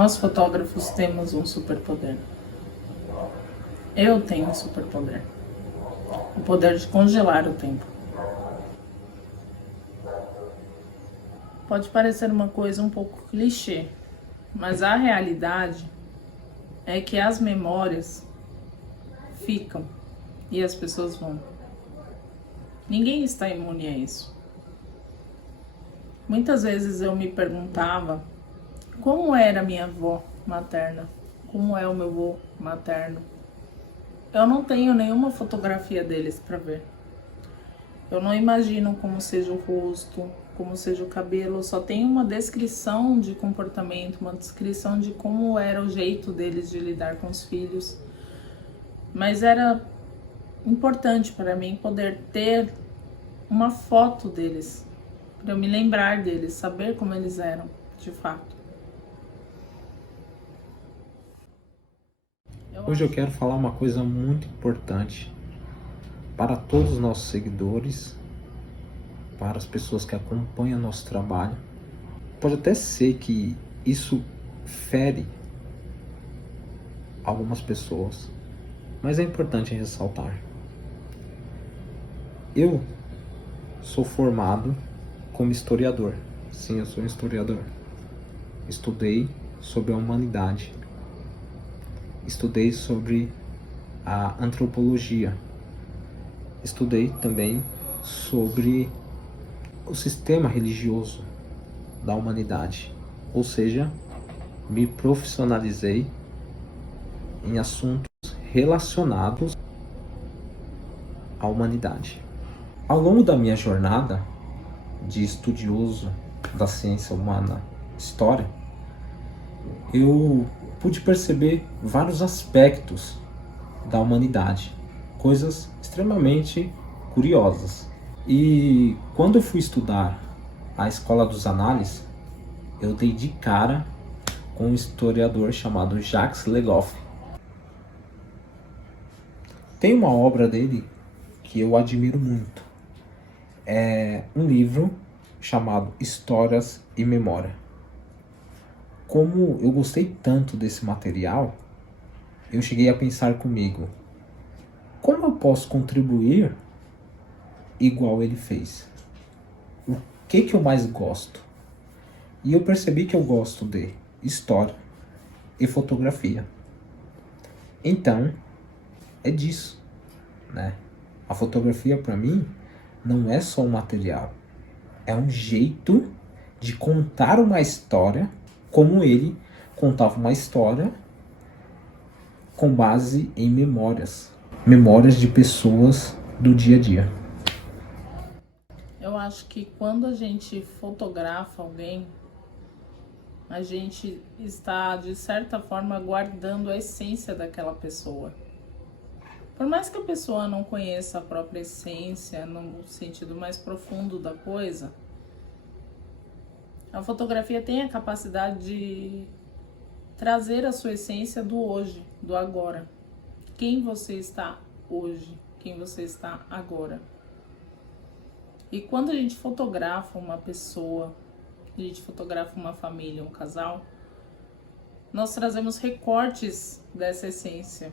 Nós fotógrafos temos um superpoder. Eu tenho um superpoder. O poder de congelar o tempo. Pode parecer uma coisa um pouco clichê, mas a realidade é que as memórias ficam e as pessoas vão. Ninguém está imune a isso. Muitas vezes eu me perguntava como era minha avó materna, como é o meu avô materno. Eu não tenho nenhuma fotografia deles para ver. Eu não imagino como seja o rosto, como seja o cabelo, só tem uma descrição de comportamento, uma descrição de como era o jeito deles de lidar com os filhos. Mas era importante para mim poder ter uma foto deles, para eu me lembrar deles, saber como eles eram, de fato. Hoje eu quero falar uma coisa muito importante para todos os nossos seguidores, para as pessoas que acompanham nosso trabalho. Pode até ser que isso fere algumas pessoas, mas é importante ressaltar. Eu sou formado como historiador. Sim, eu sou historiador. Estudei sobre a humanidade. Estudei sobre a antropologia. Estudei também sobre o sistema religioso da humanidade. Ou seja, me profissionalizei em assuntos relacionados à humanidade. Ao longo da minha jornada de estudioso da ciência humana, história, eu pude perceber vários aspectos da humanidade, coisas extremamente curiosas. E quando eu fui estudar a Escola dos Análises, eu dei de cara com um historiador chamado Jacques Le Goff. Tem uma obra dele que eu admiro muito. É um livro chamado Histórias e Memória. Como eu gostei tanto desse material, eu cheguei a pensar comigo, como eu posso contribuir igual ele fez? O que eu mais gosto? E eu percebi que eu gosto de história e fotografia. Então, é disso, né? A fotografia para mim não é só um material, é um jeito de contar uma história como ele contava uma história com base em memórias de pessoas do dia a dia. Eu acho que quando a gente fotografa alguém, a gente está, de certa forma, guardando a essência daquela pessoa. Por mais que a pessoa não conheça a própria essência, no sentido mais profundo da coisa, a fotografia tem a capacidade de trazer a sua essência do hoje, do agora. Quem você está hoje, quem você está agora. E quando a gente fotografa uma pessoa, a gente fotografa uma família, um casal, nós trazemos recortes dessa essência,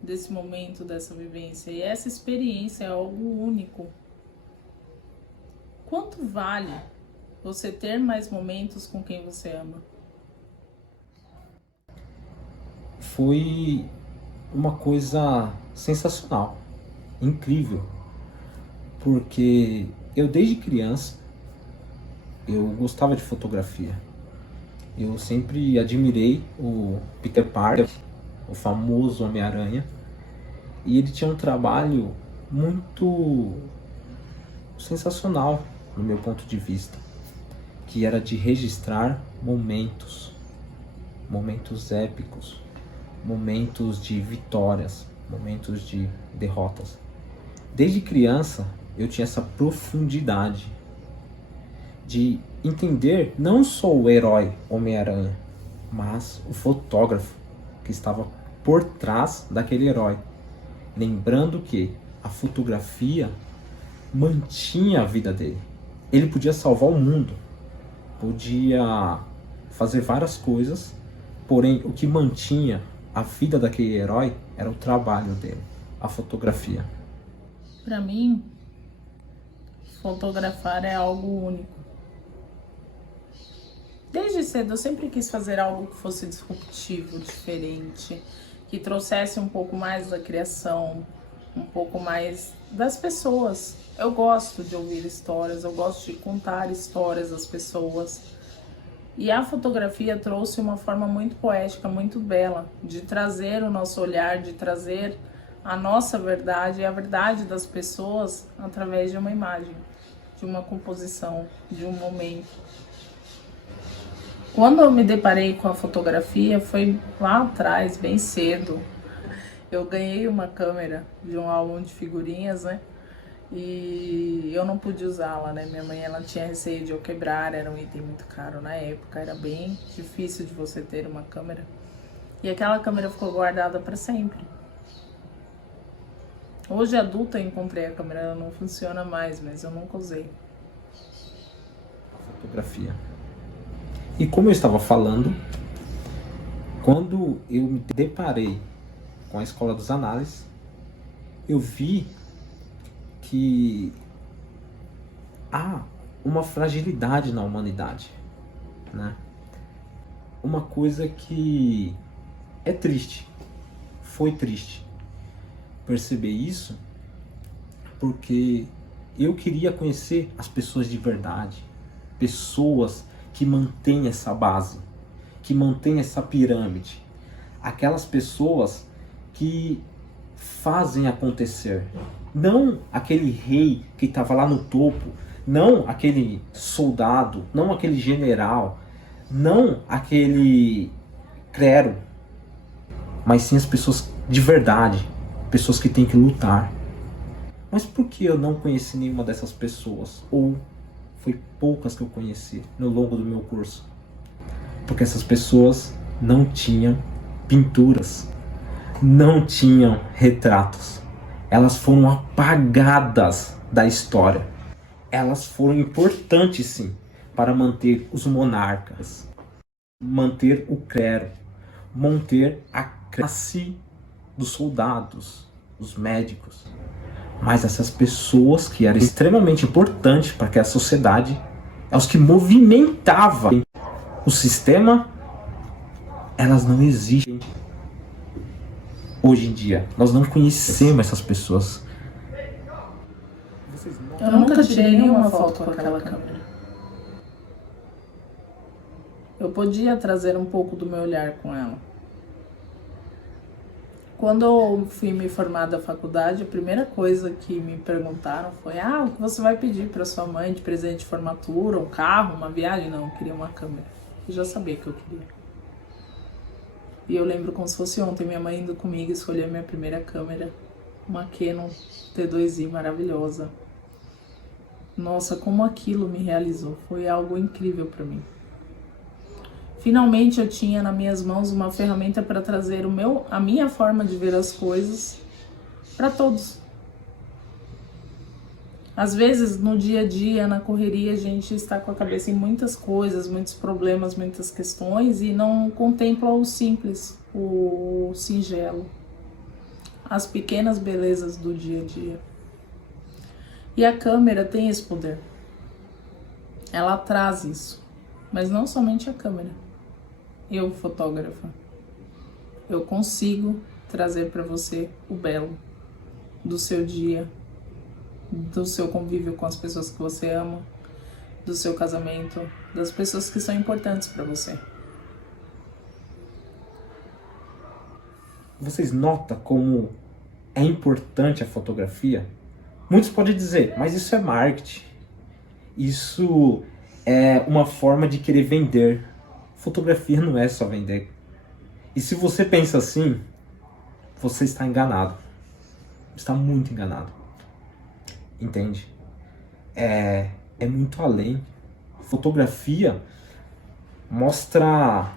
desse momento, dessa vivência. E essa experiência é algo único. Quanto vale você ter mais momentos com quem você ama? Foi uma coisa sensacional, incrível, porque eu desde criança eu gostava de fotografia. Eu sempre admirei o Peter Parker, o famoso Homem-Aranha, e ele tinha um trabalho muito sensacional no meu ponto de vista, que era de registrar momentos épicos, momentos de vitórias, momentos de derrotas. Desde criança eu tinha essa profundidade de entender não só o herói Homem-Aranha, mas o fotógrafo que estava por trás daquele herói. Lembrando que a fotografia mantinha a vida dele. Ele podia salvar o mundo, podia fazer várias coisas, Porém, o que mantinha a vida daquele herói era o trabalho dele, a fotografia. Para mim, fotografar é algo único. Desde cedo eu sempre quis fazer algo que fosse disruptivo, diferente, que trouxesse um pouco mais da criação, um pouco mais das pessoas. Eu gosto de ouvir histórias, eu gosto de contar histórias das pessoas. E a fotografia trouxe uma forma muito poética, muito bela, de trazer o nosso olhar, de trazer a nossa verdade e a verdade das pessoas através de uma imagem, de uma composição, de um momento. Quando eu me deparei com a fotografia, foi lá atrás, bem cedo. Eu ganhei uma câmera de um álbum de figurinhas, né? E eu não pude usá-la, né? Minha mãe, ela tinha receio de eu quebrar, era um item muito caro na época, era bem difícil de você ter uma câmera. E aquela câmera ficou guardada para sempre. Hoje, adulta, eu encontrei a câmera, ela não funciona mais, mas eu nunca usei. Fotografia. E como eu estava falando, quando eu me deparei com a Escola dos Análises, eu vi que há uma fragilidade na humanidade, né? Uma coisa que é triste, foi triste perceber isso, porque eu queria conhecer as pessoas de verdade, pessoas que mantêm essa base, que mantêm essa pirâmide, aquelas pessoas que fazem acontecer, não aquele rei que estava lá no topo, não aquele soldado, não aquele general, não aquele clero, mas sim as pessoas de verdade, pessoas que têm que lutar. Mas por que eu não conheci nenhuma dessas pessoas? Ou foi poucas que eu conheci no longo do meu curso? Porque essas pessoas não tinham pinturas, não tinham retratos. Elas foram apagadas da história. Elas foram importantes, sim, para manter os monarcas, manter o clero, manter a classe dos soldados, dos médicos. Mas essas pessoas que eram extremamente importantes para aquela sociedade, é os que movimentavam o sistema, elas não existem hoje em dia. Nós não conhecemos essas pessoas. Eu nunca tirei nenhuma foto com aquela câmera. Eu podia trazer um pouco do meu olhar com ela. Quando eu fui me formar da faculdade, a primeira coisa que me perguntaram foi: o que você vai pedir para sua mãe de presente de formatura, um carro, uma viagem? Não, eu queria uma câmera. Eu já sabia que eu queria. E eu lembro como se fosse ontem, minha mãe indo comigo escolher a minha primeira câmera, uma Canon T2i maravilhosa. Nossa, como aquilo me realizou, foi algo incrível para mim. Finalmente eu tinha nas minhas mãos uma ferramenta para trazer a minha forma de ver as coisas para todos. Às vezes, no dia a dia, na correria, a gente está com a cabeça em muitas coisas, muitos problemas, muitas questões e não contempla o simples, o singelo, as pequenas belezas do dia a dia. E a câmera tem esse poder. Ela traz isso, mas não somente a câmera. Eu, fotógrafa, eu consigo trazer para você o belo do seu dia, do seu convívio com as pessoas que você ama, do seu casamento, das pessoas que são importantes para você. Vocês notam como é importante a fotografia? Muitos podem dizer, mas isso é marketing. Isso é uma forma de querer vender. Fotografia não é só vender. E se você pensa assim, você está enganado. Está muito enganado. Entende? É muito além. Fotografia mostra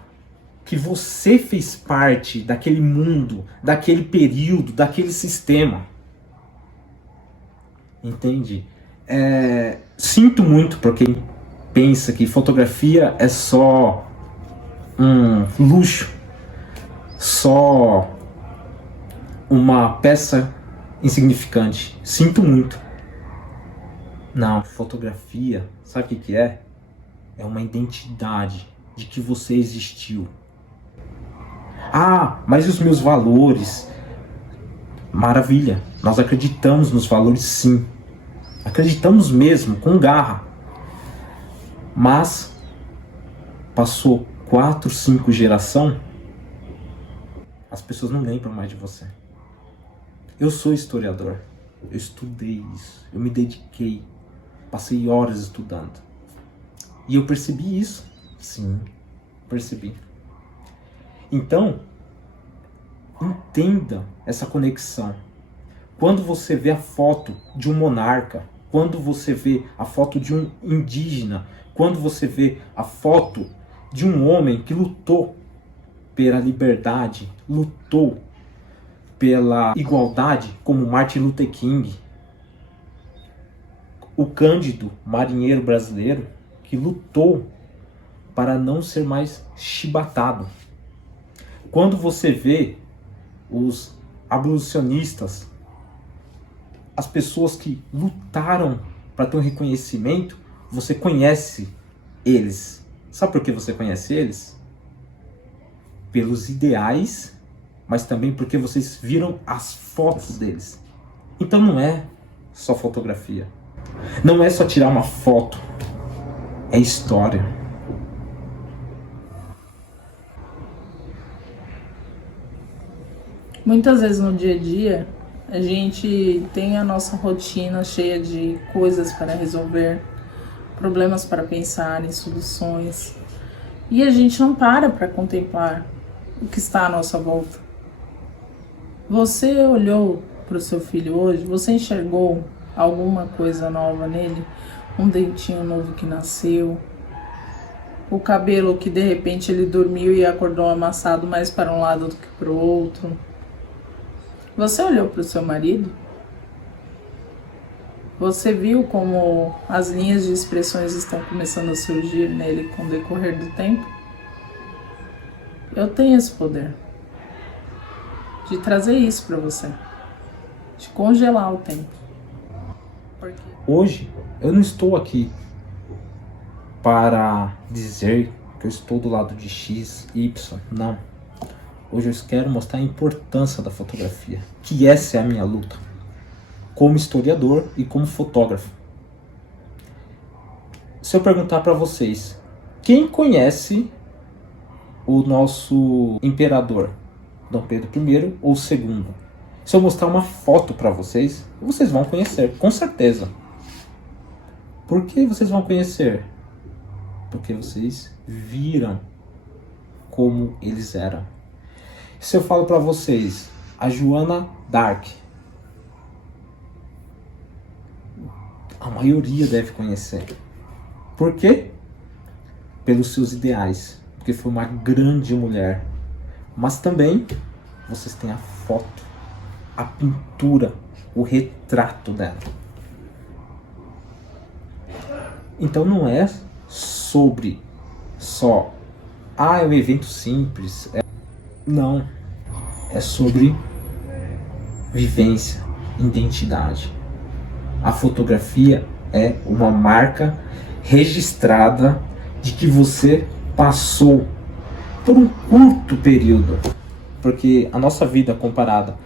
que você fez parte daquele mundo, daquele período, daquele sistema. Entende? Sinto muito para quem pensa que fotografia é só um luxo, só uma peça insignificante. Sinto muito. Não, fotografia, sabe o que que é? É uma identidade de que você existiu. Ah, mas e os meus valores? Maravilha, nós acreditamos nos valores sim. Acreditamos mesmo, com garra. Mas passou 4, 5 gerações, as pessoas não lembram mais de você. Eu sou historiador, eu estudei isso, eu me dediquei, passei horas estudando. E eu percebi isso. Sim, percebi. Então, entenda essa conexão. Quando você vê a foto de um monarca, quando você vê a foto de um indígena, quando você vê a foto de um homem que lutou pela liberdade, lutou pela igualdade, como Martin Luther King, o Cândido, marinheiro brasileiro, que lutou para não ser mais chibatado. Quando você vê os abolicionistas, as pessoas que lutaram para ter um reconhecimento, você conhece eles. Sabe por que você conhece eles? Pelos ideais, mas também porque vocês viram as fotos deles. Então não é só fotografia. Não é só tirar uma foto. É história. Muitas vezes no dia a dia, a gente tem a nossa rotina cheia de coisas para resolver, problemas para pensar em soluções. E a gente não para contemplar o que está à nossa volta. Você olhou para o seu filho hoje? Você enxergou alguma coisa nova nele? Um dentinho novo que nasceu? O cabelo que de repente ele dormiu e acordou amassado mais para um lado do que para o outro? Você olhou para o seu marido? Você viu como as linhas de expressões estão começando a surgir nele com o decorrer do tempo? Eu tenho esse poder de trazer isso para você, de congelar o tempo. Porque Hoje, eu não estou aqui para dizer que eu estou do lado de X, Y, não. Hoje eu quero mostrar a importância da fotografia, que essa é a minha luta, como historiador e como fotógrafo. Se eu perguntar para vocês, quem conhece o nosso imperador, Dom Pedro I ou II? Se eu mostrar uma foto para vocês, vocês vão conhecer, com certeza. Por que vocês vão conhecer? Porque vocês viram como eles eram. Se eu falo para vocês, a Joana d'Arc, a maioria deve conhecer. Por quê? Pelos seus ideais, porque foi uma grande mulher. Mas também vocês têm a foto, a pintura, o retrato dela. Então não é sobre só, é um evento simples. Não, é sobre vivência, identidade. A fotografia é uma marca registrada de que você passou por um curto período. Porque a nossa vida comparada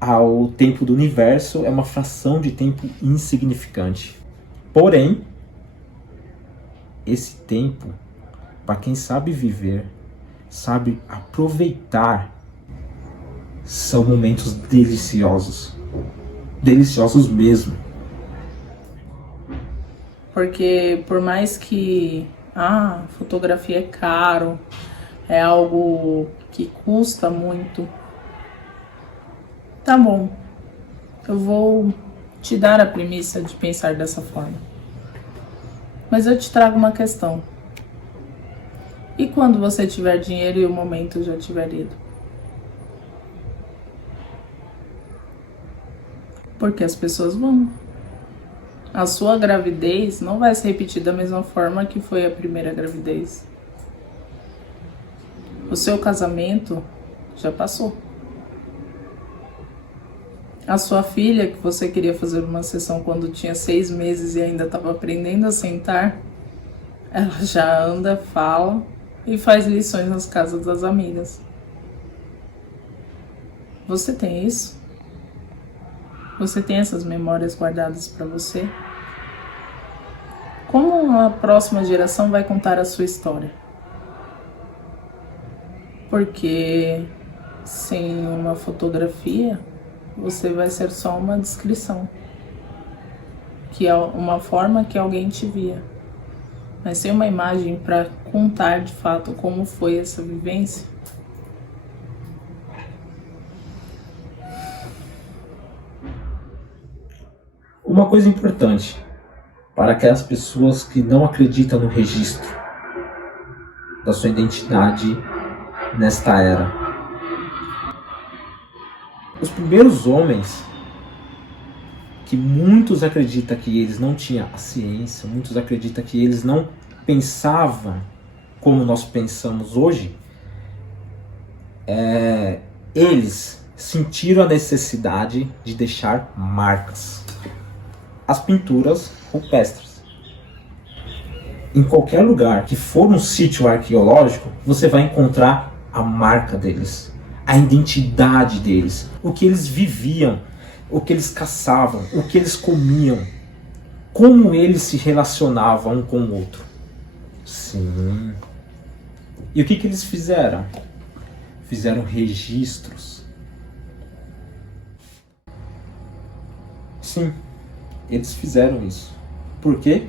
ao tempo do universo é uma fração de tempo insignificante. Porém, esse tempo, para quem sabe viver, sabe aproveitar, são momentos deliciosos. Deliciosos mesmo. Porque por mais que fotografia é caro, é algo que custa muito, tá bom, eu vou te dar a premissa de pensar dessa forma. Mas eu te trago uma questão. E quando você tiver dinheiro e o momento já tiver ido? Porque as pessoas vão. A sua gravidez não vai se repetir da mesma forma que foi a primeira gravidez. O seu casamento Já passou. A sua filha, que você queria fazer uma sessão quando tinha 6 meses e ainda estava aprendendo a sentar, ela já anda, fala e faz lições nas casas das amigas. Você tem isso? Você tem essas memórias guardadas para você? Como a próxima geração vai contar a sua história? Porque sem uma fotografia, você vai ser só uma descrição, que é uma forma que alguém te via. Mas sem uma imagem para contar de fato como foi essa vivência. Uma coisa importante para aquelas pessoas que não acreditam no registro da sua identidade nesta era. Os primeiros homens, que muitos acreditam que eles não tinham a ciência, muitos acreditam que eles não pensavam como nós pensamos hoje, eles sentiram a necessidade de deixar marcas. As pinturas rupestres. Em qualquer lugar que for um sítio arqueológico, você vai encontrar a marca deles, a identidade deles, o que eles viviam, o que eles caçavam, o que eles comiam, como eles se relacionavam um com o outro. Sim. E o que eles fizeram? Fizeram registros. Sim, eles fizeram isso. Por quê?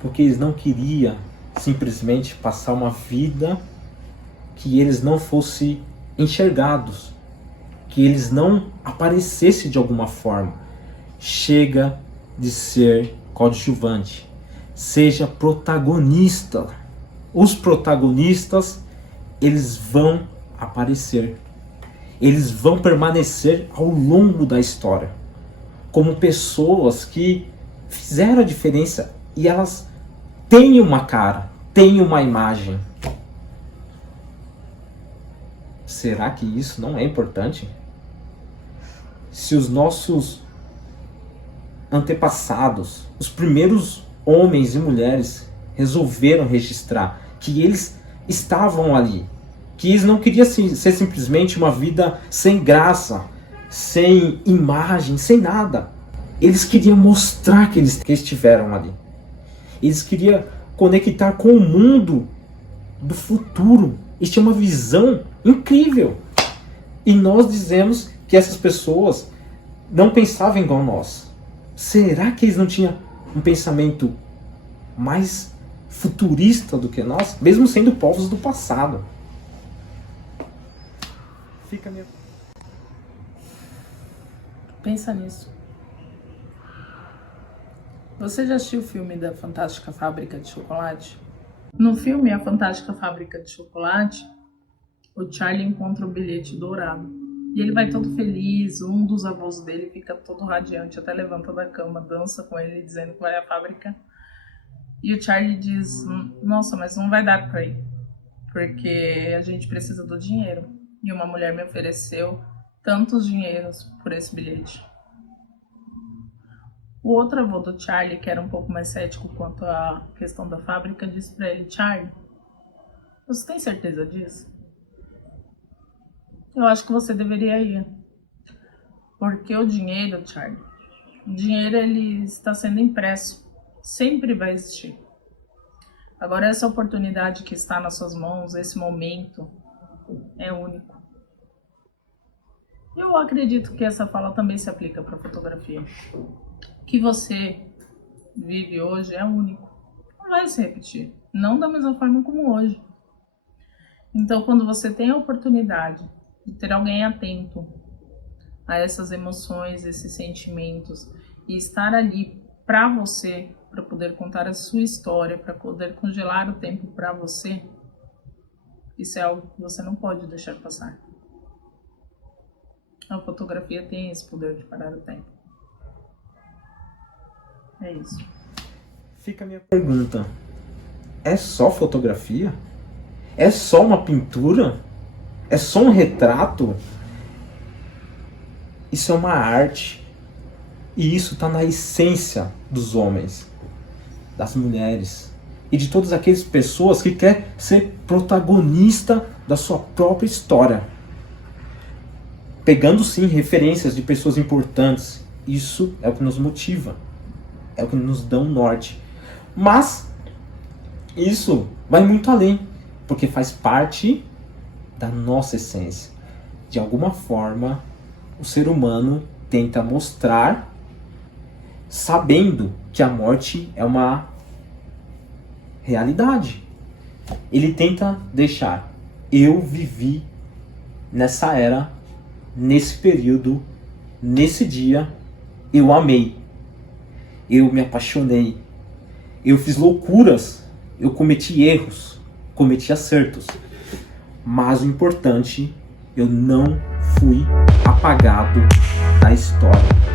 Porque eles não queriam simplesmente passar uma vida que eles não fossem enxergados, que eles não aparecessem de alguma forma. Chega de ser coadjuvante, seja protagonista. Os protagonistas, eles vão aparecer, eles vão permanecer ao longo da história como pessoas que fizeram a diferença e elas têm uma cara, têm uma imagem. Será que isso não é importante? Se os nossos antepassados, os primeiros homens e mulheres resolveram registrar que eles estavam ali, que eles não queriam ser simplesmente uma vida sem graça, sem imagem, sem nada. Eles queriam mostrar que eles estiveram ali. Eles queriam conectar com o mundo do futuro. Eles tinham uma visão incrível. E nós dizemos que essas pessoas não pensavam igual nós. Será que eles não tinham um pensamento mais futurista do que nós, mesmo sendo povos do passado? Fica minha... Pensa nisso. Você já assistiu o filme da Fantástica Fábrica de Chocolate? No filme A Fantástica Fábrica de Chocolate, o Charlie encontra o bilhete dourado. E ele vai todo feliz, um dos avós dele fica todo radiante, até levanta da cama, dança com ele, dizendo que vai à fábrica. E o Charlie diz, nossa, mas não vai dar pra ir, porque a gente precisa do dinheiro. E uma mulher me ofereceu tantos dinheiros por esse bilhete. O outro avô do Charlie, que era um pouco mais cético quanto à questão da fábrica, disse pra ele, Charlie, você tem certeza disso? Eu acho que você deveria ir. Porque o dinheiro, Charlie, o dinheiro ele está sendo impresso. Sempre vai existir. Agora essa oportunidade que está nas suas mãos, esse momento, é único. Eu acredito que essa fala também se aplica para a fotografia. O que você vive hoje é único. Não vai se repetir. Não da mesma forma como hoje. Então, quando você tem a oportunidade de ter alguém atento a essas emoções, esses sentimentos, e estar ali para você, para poder contar a sua história, para poder congelar o tempo para você, isso é algo que você não pode deixar passar. A fotografia tem esse poder de parar o tempo. É isso. Fica a minha pergunta. É só fotografia? É só uma pintura? é só um retrato, isso é uma arte. E isso está na essência dos homens, das mulheres e de todas aquelas pessoas que querem ser protagonista da sua própria história. Pegando sim referências de pessoas importantes. Isso é o que nos motiva, é o que nos dá um norte. Mas isso vai muito além, porque faz parte da nossa essência. De alguma forma, o ser humano tenta mostrar, sabendo que a morte é uma realidade. Ele tenta deixar: eu vivi nessa era, nesse período, nesse dia, eu amei, eu me apaixonei, eu fiz loucuras, eu cometi erros, cometi acertos, mas o importante, eu não fui apagado da história.